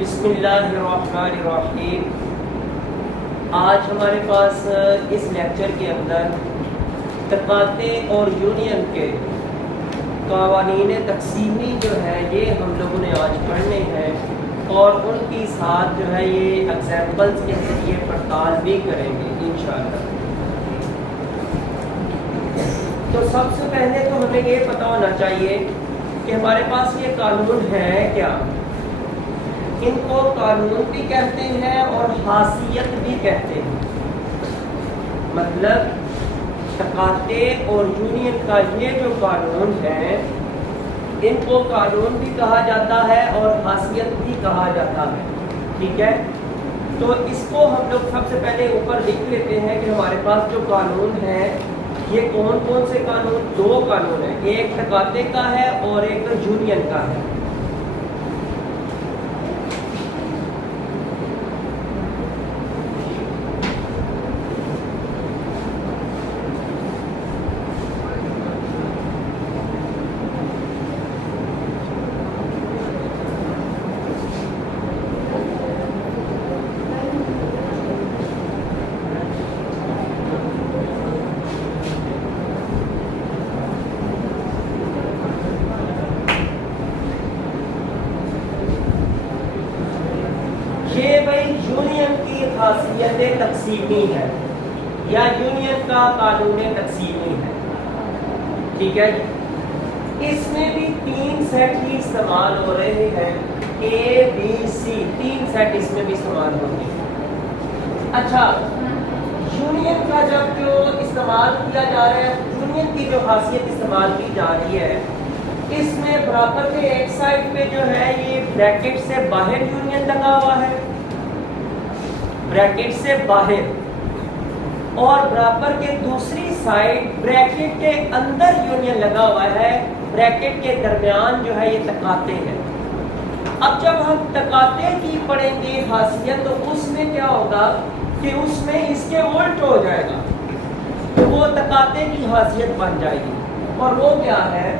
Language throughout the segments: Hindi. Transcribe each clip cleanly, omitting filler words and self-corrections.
बिस्मिल्लाहिर्रहमानिर्रहीम। आज हमारे पास इस लेक्चर के अंदर तकाते और यूनियन के क़वानीन तक़सीमी जो है ये हम लोगों ने आज पढ़ने हैं और उनकी साथ जो है ये एग्जाम्पल्स के ज़रिए पड़ताल भी करेंगे इंशाअल्लाह। तो सबसे पहले तो हमें ये पता होना चाहिए कि हमारे पास ये कानून है क्या। इनको कानून भी कहते हैं और हासियत भी कहते हैं। मतलब तकाते और यूनियन का ये जो कानून है इनको कानून भी कहा जाता है और हासियत भी कहा जाता है। ठीक है, तो इसको हम लोग सबसे पहले ऊपर लिख लेते हैं कि हमारे पास जो कानून है ये कौन कौन से कानून, दो कानून है, एक तकाते का है और एक यूनियन का है। ये भाई यूनियन की खासियत तक़सीमी है या यूनियन का कानून तक़सीमी है। ठीक है, इसमें भी तीन सेट ही इस्तेमाल हो रहे हैं, ए बी सी, तीन सेट इसमें भी इस्तेमाल होंगे। अच्छा, यूनियन का जब जो इस्तेमाल किया जा रहा है, यूनियन की जो खासियत इस्तेमाल की जा रही है इसमें बराबर के एक साइड पे जो है ये ब्रैकेट से बाहर यूनियन लगा हुआ है, ब्रैकेट से बाहर, और बराबर के दूसरी साइड ब्रैकेट के अंदर यूनियन लगा हुआ है। ब्रैकेट के दरमियान जो है ये तकाते हैं। अब जब हम तकाते की पढ़ेंगे खासियत तो उसमें क्या होगा कि उसमें इसके उल्ट हो जाएगा, तो वो तकाते की खासियत बन जाएगी। और वो क्या है,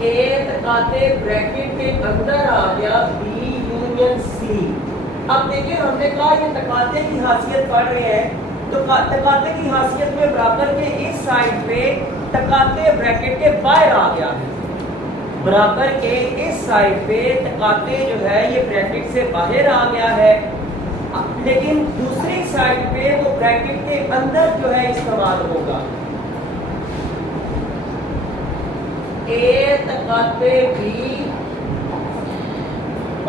ए तकाते ब्रैकेट के अंदर आ गया बी यूनियन सी। अब देखिए हमने कहा ये तकाते की खासियत पढ़ रहे हैं, तो तकाते की खासियत में बराबर के इस साइड पे तकाते ब्रैकेट के बाहर आ गया है, बराबर के इस साइड पे तकाते जो है ये ब्रैकेट से बाहर आ गया है, लेकिन दूसरी साइड पे वो ब्रैकेट के अंदर जो है इस्तेमाल होगा। ए तकाते बी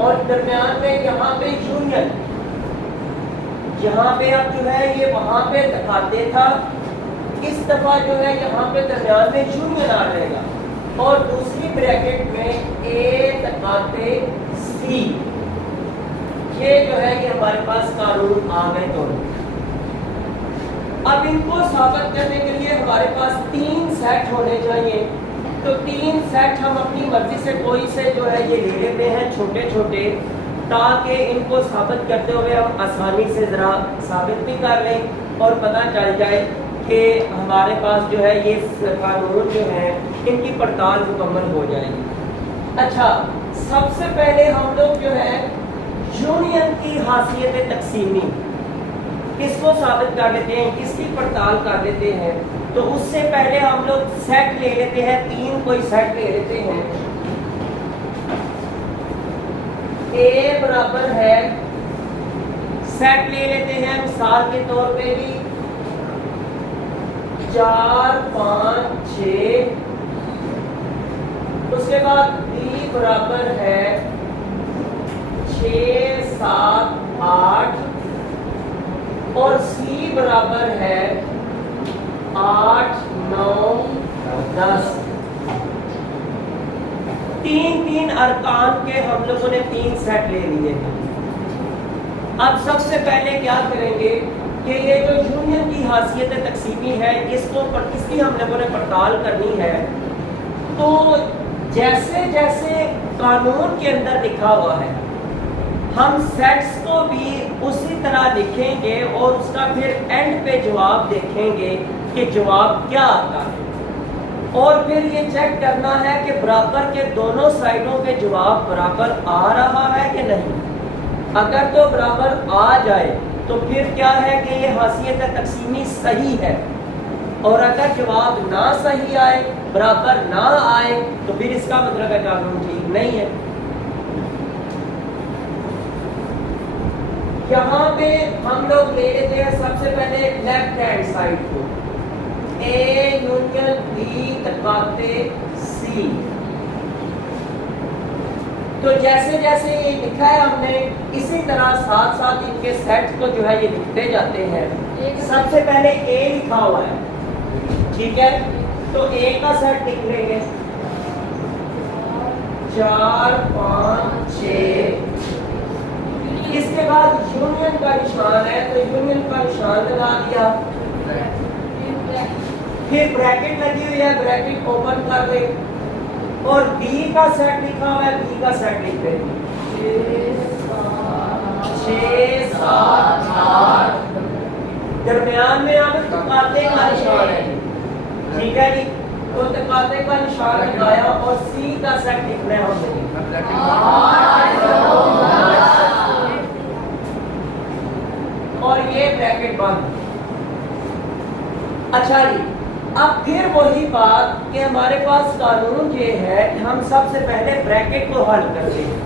और दरमियान में यहाँ पे यूनियन, यहाँ पे अब जो है ये वहां पे तकाते था, इस दफा जो है यहाँ पे दरमियान में यूनियन आ जाएगा और दूसरी ब्रैकेट में ए तकाते सी। ये जो है ये हमारे पास कानून आ गए दोनों। अब इनको साबित करने के लिए हमारे पास तीन सेट होने चाहिए, तो तीन सेट हम अपनी मर्जी से कोई से जो है ये ले लेते हैं छोटे छोटे, ताकि इनको साबित करते हुए हम आसानी से ज़रा साबित भी कर लें और पता चल जाए कि हमारे पास जो है ये कानून जो है इनकी पड़ताल मुकम्मल हो जाएगी। अच्छा, सबसे पहले हम लोग जो है यूनियन की खासियत तक़सीमी इसको साबित कर लेते हैं, इसकी पड़ताल कर लेते हैं। तो उससे पहले हम लोग सेट ले लेते हैं, तीन कोई सेट ले लेते हैं। ए बराबर है, सेट ले लेते हैं मिसाल के तौर पे भी 4 5 6। उसके बाद बी बराबर है 6 7 8 और सी बराबर है 8 9 10। तीन अरकान के हम लोगों ने तीन सेट ले लिए हैं। अब सबसे पहले क्या करेंगे कि ये जो यूनियन की खासियत तक़सीमी है इसकी हम लोगों ने पड़ताल करनी है। तो जैसे जैसे कानून के अंदर लिखा हुआ है हम सेट्स को भी उसी तरह लिखेंगे और उसका फिर एंड पे जवाब देखेंगे कि जवाब क्या आता है। और फिर ये चेक करना है कि बराबर के दोनों साइडों के जवाब बराबर आ रहा है कि नहीं। अगर तो बराबर आ जाए तो फिर क्या है कि ये हासियत तकसीमी सही है, और अगर जवाब ना सही आए, बराबर ना आए, तो फिर इसका मतलब है कानून ठीक नहीं है। यहाँ पे हम लोग ले लेते हैं सबसे पहले लेफ्ट हैंड साइड को, ए यूनियन बी तकाते सी। तो जैसे जैसे ये लिखा है हमने, इसी तरह साथ साथ इनके सेट को जो है ये लिखते जाते हैं। सबसे पहले ए लिखा हुआ है, ठीक है, तो ए का सेट लिख लेंगे 4 5 6। इसके बाद यूनियन का निशान है, तो यूनियन का निशान लगा दिया। फिर ब्रैकेट लगी हुई है, ब्रैकेट ओपन कर दे, और बी का सेट लिखा हुआ है, बी का सेट लिख दे 6 7 8। दरमियान में आप तकाते का निशान है, ठीक है जी, तो तकाते का निशान लगाया और सी का सेट लिखना है हमने। और ये ब्रैकेट बंद। अच्छा जी, अब फिर वही बात कि हमारे पास कानून ये है कि हम सबसे पहले ब्रैकेट को हल करते हैं।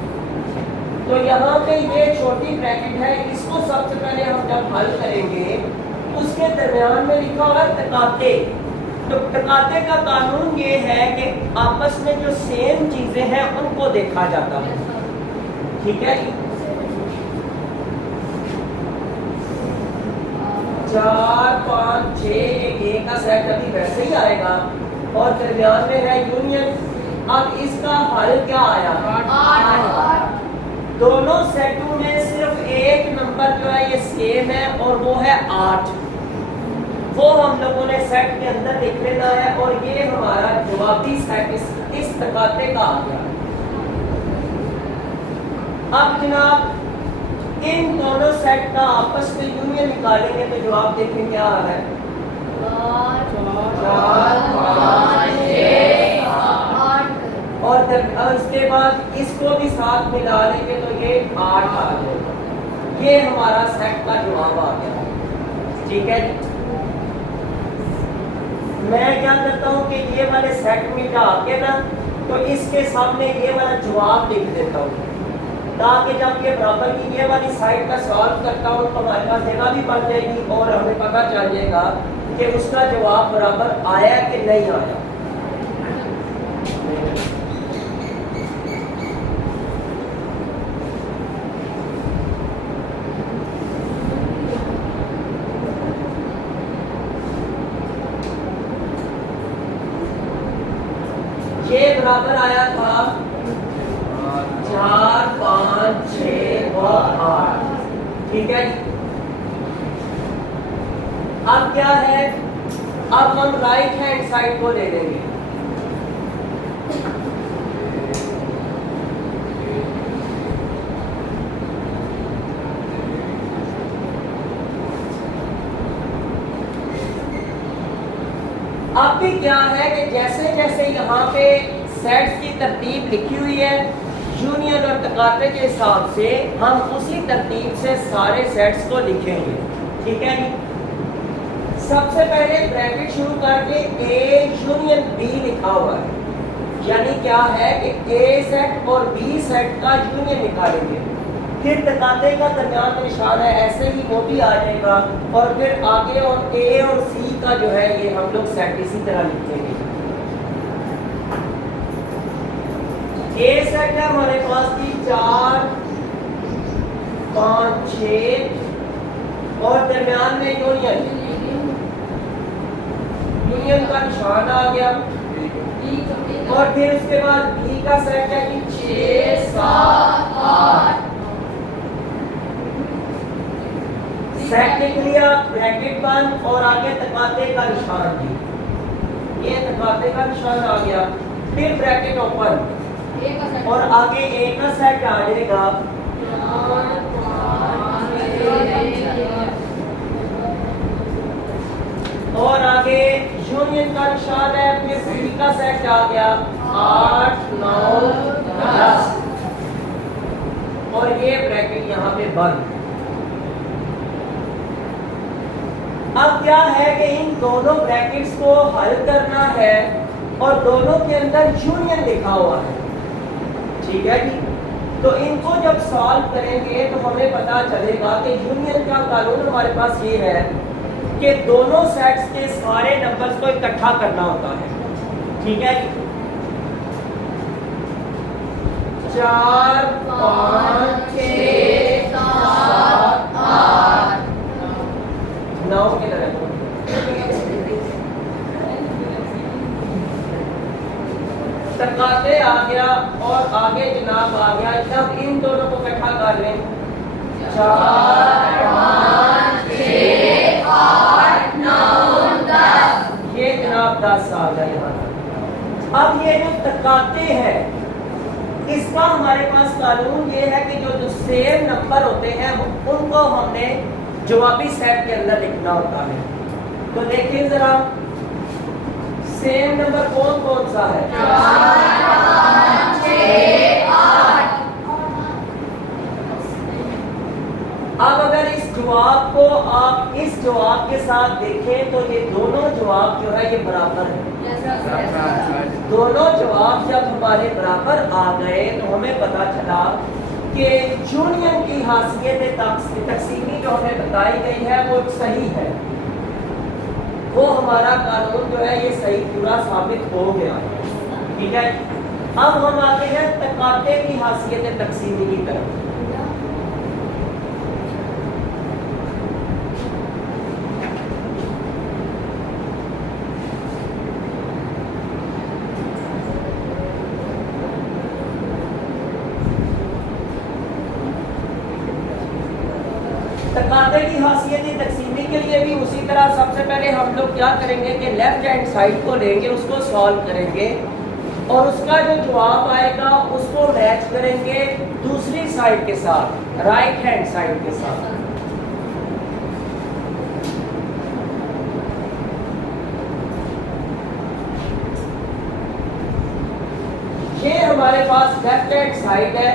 तो यहाँ पे ये छोटी ब्रैकेट है, इसको सबसे पहले हम जब हल करेंगे, उसके दरमियान में लिखा हुआ है तकाते। तो तकाते का कानून ये है कि आपस में जो सेम चीजें हैं उनको देखा जाता है, ठीक है। 4 5 6 ए का सेट अभी वैसे ही आएगा, और दरमियान में है यूनियन। अब इसका हल क्या आया? 8। दोनों सेटों में सिर्फ एक नंबर जो है ये सेम है, और वो है 8। वो हम लोगों ने सेट के अंदर लिख लेना है, और ये हमारा जवाबी सेट इस तकाते का आ गया। अब जनाब इन दोनों सेट का आपस में यूनियन निकालेंगे तो जवाब देखें क्या आ रहा है। 4 5 6 8। और उसके बाद इसको भी साथ मिला लेंगे तो ये 8 आ जाएगा। ये हमारा सेट का जवाब आ गया, ठीक है जी। मैं क्या करता हूँ कि ये वाले सेट मिटा के ना, तो इसके सामने ये वाला जवाब लिख देता हूँ, ताकि जब ये बराबर की ये वाली साइड का सॉल्व करता हूँ तो हमारे पास जगह भी बन जाएगी, और हमें पता चल जाएगा कि उसका जवाब बराबर आया कि नहीं आया। ये बराबर आया था 4 5 6 और 8, ठीक है। अब क्या है, अब हम राइट हैंड साइड को ले लेंगे। अब भी क्या है कि जैसे जैसे यहाँ पे सेट्स की तरतीब लिखी हुई है यूनियन और तकाते के हिसाब से, हम उसी तरतीब से सारे सेट्स को लिखेंगे, ठीक है जी। सबसे पहले ब्रैकेट शुरू करके ए यूनियन बी लिखा हुआ है, यानी क्या है कि ए सेट और बी सेट का यूनियन निकालेंगे। फिर तकाते का दरमियान में निशान है, ऐसे ही वो भी आ जाएगा, और फिर आगे और ए और सी का जो है ये हम लोग सेट इसी तरह लिखेंगे। ए सेट है हमारे पास की 4 5 6, और दरमियान में यूनियन का निशान आ गया, और फिर उसके बाद बी का सेट है कि 6 7 8। सेट लिख लिया, ब्रैकेट बंद, और आगे तकाते का निशान दी, ये तकाते का निशान आ गया। फिर ब्रैकेट ओपन, और आगे ए का सेट आ जाएगा, और आगे यूनियन का निशान है, फिर सी का सेट आ गया 8 9 10 और ये ब्रैकेट यहाँ पे बंद। अब क्या है कि इन दोनों ब्रैकेट्स को हल करना है और दोनों के अंदर यूनियन लिखा हुआ है, ठीक है जी। तो इनको जब सॉल्व करेंगे तो हमें पता चलेगा कि यूनियन का कानून हमारे पास ये है कि दोनों सेट्स के सारे नंबर्स को इकट्ठा करना होता है, ठीक है जी। 4 5 6 7 8 9 के तरह तकाते आ गया और आगे जनाब आ गया। जब इन दोनों को इकट्ठा कर लें 4 5 6 8 9 10 ये जनाब 10 आ गया यहाँ। अब ये जो तकाते हैं इसका हमारे पास कानून ये है कि जो सेम नंबर होते हैं उनको हमने जवाबी सेट के अंदर लिखना होता है। तो देखिए जरा सेम नंबर कौन कौन सा है? 4 5 6 8। अब अगर इस जवाब को आप इस जवाब के साथ देखें तो ये दोनों जवाब जो है ये बराबर है। दोनों जवाब जब हमारे बराबर आ गए तो हमें पता चला कि यूनियन की हासियत तकसीमी जो हमें बताई गई है वो सही है, वो हमारा कानून जो है ये सही पूरा साबित हो गया, ठीक है। अब हम आते हैं तकाते की हासियत तकसीमी की तरफ। तकाते की हासियत तकसीमी के लिए भी उसी तरह सबसे पहले हम लोग क्या करेंगे कि लेफ्ट हैंड साइड को लेंगे, उसको सॉल्व करेंगे और उसका जो जवाब आएगा उसको मैच करेंगे दूसरी साइड के साथ, राइट हैंड साइड के साथ। ये हमारे पास लेफ्ट हैंड साइड है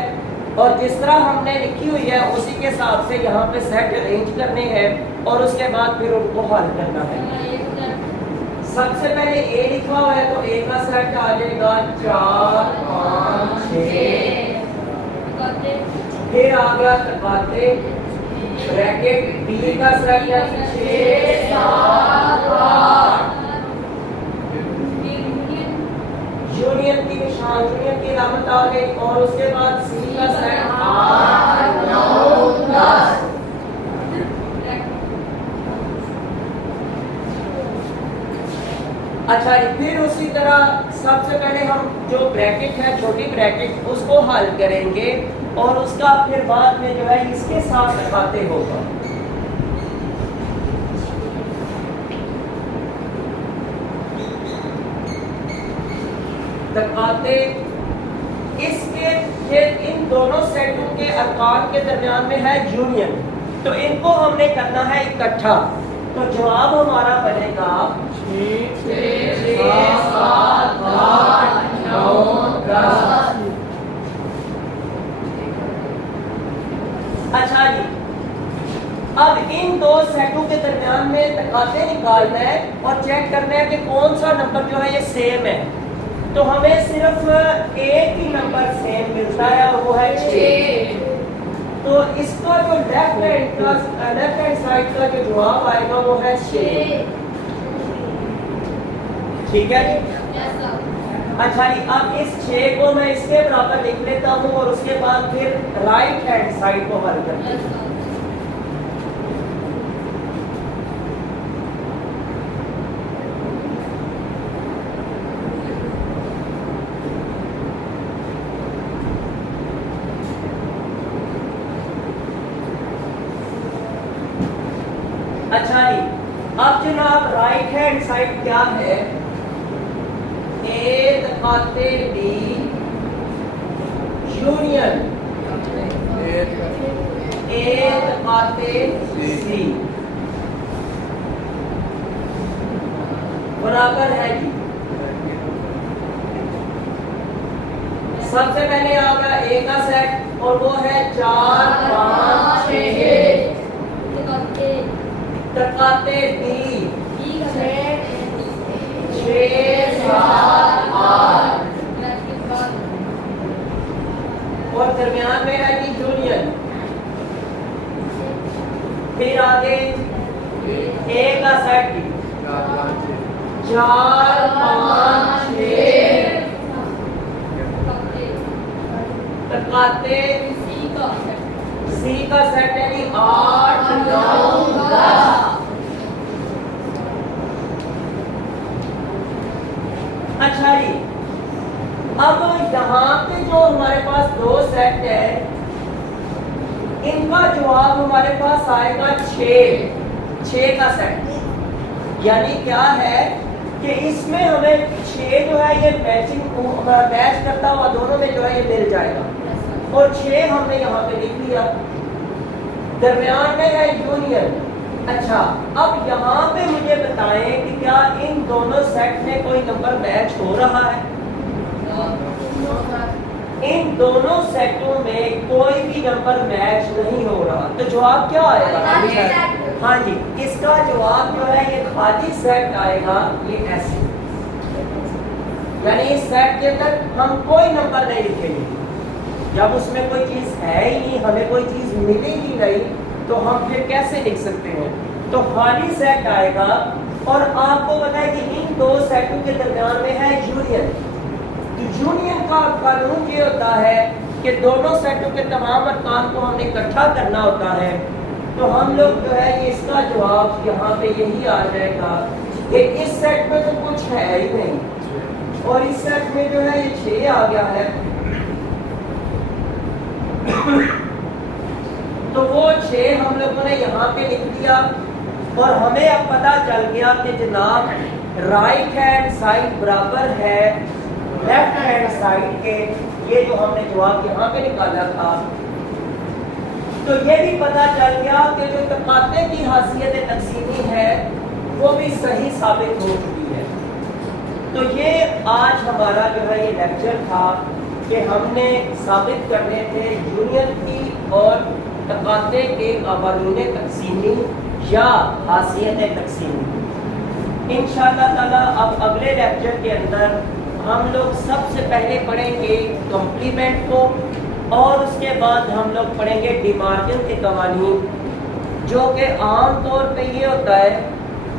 और जिस तरह हमने लिखी हुई है उसी के हिसाब से यहाँ पे सेट अरेंज करने हैं और उसके बाद फिर उनको हल करना है। सबसे पहले ए लिखा हुआ है तो ए का सेट आ जाएगा 4 5 6, फिर आ गया तकाते ब्रैकेट बी का सेट है 6 7 8, यूनियन की निशान यूनियन की अलामत आ गई और उसके बाद सी का सेट 8 9 10। अच्छा फिर उसी तरह सबसे पहले हम जो ब्रैकेट है छोटी ब्रैकेट उसको हल करेंगे और उसका फिर बाद में जो है इसके साथ लगाते होगा। तकाते इसके इन दोनों सेटों के अरकान के दरमियान में है यूनियन, तो इनको हमने करना है इकट्ठा। तो जवाब हमारा बनेगा 6 7 8 9 10। अच्छा जी, अब इन दो सेटों के दरमियान में तकाते निकालना है और चेक करना है कि कौन सा नंबर जो है ये सेम है। तो हमें सिर्फ एक ही नंबर सेम मिलता है और वो है 6। तो इसका जो लेफ्ट हैंड साइड का जो जवाब आएगा वो है 6, ठीक है जी। अच्छा जी, अब इस 6 को मैं इसके बराबर लिख लेता हूँ और उसके बाद फिर राइट हैंड साइड को हल करते हैं। अच्छा जी, अब जनाब राइट हैंड साइड क्या है? ए तकाते बी यूनियन ए तकाते सी। बराबर है जी। सबसे पहले आ गया ए का सेट और वो है 4 5 6 टकाते बी 6 7 8 और दरमियान में है जी यूनियन। फिर आगे ए का सेट 4 5 6 टकाते सी का सेट है जी 8 9 10। अच्छा जी, अब यहाँ पे जो हमारे पास दो सेट है इनका जवाब हमारे पास आएगा 6 का सेट। यानी क्या है कि इसमें हमें 6 जो है ये मैच करता हुआ दोनों में जो है ये मिल जाएगा और 6 हमने यहाँ पे लिख लिया। दरमियान में है यूनियन। अच्छा, अब यहाँ पे मुझे बताएं कि क्या इन दोनों सेट में कोई नंबर मैच हो रहा है? इन दोनों सेटों में कोई भी नंबर मैच नहीं हो रहा, तो जवाब क्या आएगा? हाँ जी, इसका जवाब जो है ये खाली सेट आएगा, ये ऐसे। यानी इस सेट के अंदर हम कोई नंबर नहीं लिखेंगे। जब उसमें कोई चीज है ही नहीं, हमें कोई चीज मिलेगी नहीं, तो हम फिर कैसे लिख सकते हैं? तो खाली सेट आएगा। और आपको पता है कि इन दो सेटों के दरमियान में है यूनियन। तो यूनियन का कानून ये होता है कि दोनों सेटों के तमाम अरकान को हमने इकट्ठा करना होता है। तो हम लोग जो है ये इसका जवाब यहाँ पे यही आ जाएगा कि इस सेट में तो कुछ है ही नहीं और इस सेट में जो है ये 6 आ गया है। तो वो 6 हम लोगों ने यहाँ पे लिख दिया और हमें अब पता चल गया कि जनाब राइट हैंड साइड बराबर है लेफ्ट हैंड साइड के। ये जो हमने जवाब यहाँ पे निकाला था, तो ये भी पता चल गया कि जो तकाते की हासियत तकसीमी है वो भी सही साबित हो चुकी है। तो ये आज हमारा जो है ये लेक्चर था कि हमने साबित करने थे यूनियन की और तकाते के कवानीन तकसीमी या हासियत तकसीमी। इंशाअल्लाह ताला अब अगले लेक्चर के अंदर हम लोग सबसे पहले पढ़ेंगे कॉम्प्लीमेंट को और उसके बाद हम लोग पढ़ेंगे डिमार्जिन के कवानीन, जो कि आम तौर पे ये होता है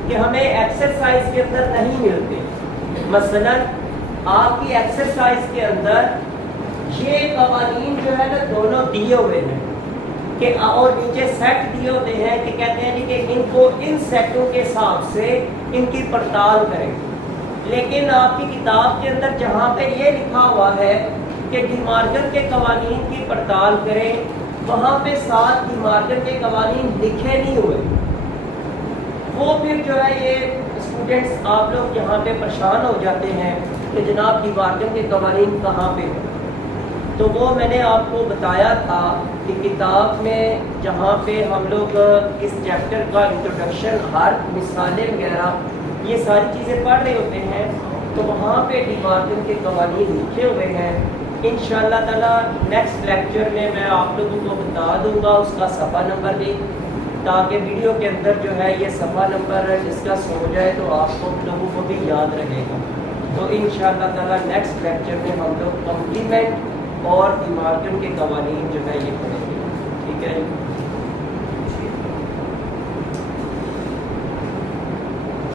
कि हमें एक्सरसाइज के अंदर नहीं मिलते। मसलन आपकी एक्सरसाइज के अंदर ये कवानीन जो है ना दोनों दिए हुए हैं कि और नीचे सेट दिए होते हैं कि कहते हैं कि इनको इन सेटों के हिसाब से इनकी पड़ताल करें। लेकिन आपकी किताब के अंदर जहाँ पे ये लिखा हुआ है कि डिमार्जन के कवानीन की पड़ताल करें, वहाँ पे 7 डिमार्जन के कवानीन लिखे नहीं हुए। वो फिर जो है ये स्टूडेंट्स आप लोग यहाँ पे परेशान हो जाते हैं कि जनाब डिमार्जन के कवानीन कहाँ पे हैं। तो वो मैंने आपको बताया था कि किताब में जहाँ पे हम लोग इस चैप्टर का इंट्रोडक्शन, हर मिसालें वगैरह ये सारी चीज़ें पढ़ रहे होते हैं, तो वहाँ पे डिमार्जिन के कवानीन लिखे हुए हैं। इंशाअल्लाह ताला नेक्स्ट लेक्चर में मैं आप लोगों को बता दूंगा उसका सफ़ा नंबर भी, ताकि वीडियो के अंदर जो है ये सफ़ा नंबर डिस्कस हो जाए तो आप लोगों को भी याद रहेगा। तो इंशाअल्लाह ताला नेक्स्ट लेक्चर में हम लोग कॉम्प्लीमेंट और डिमार्जिन के कवानीन जो है ये पढ़ेंगे।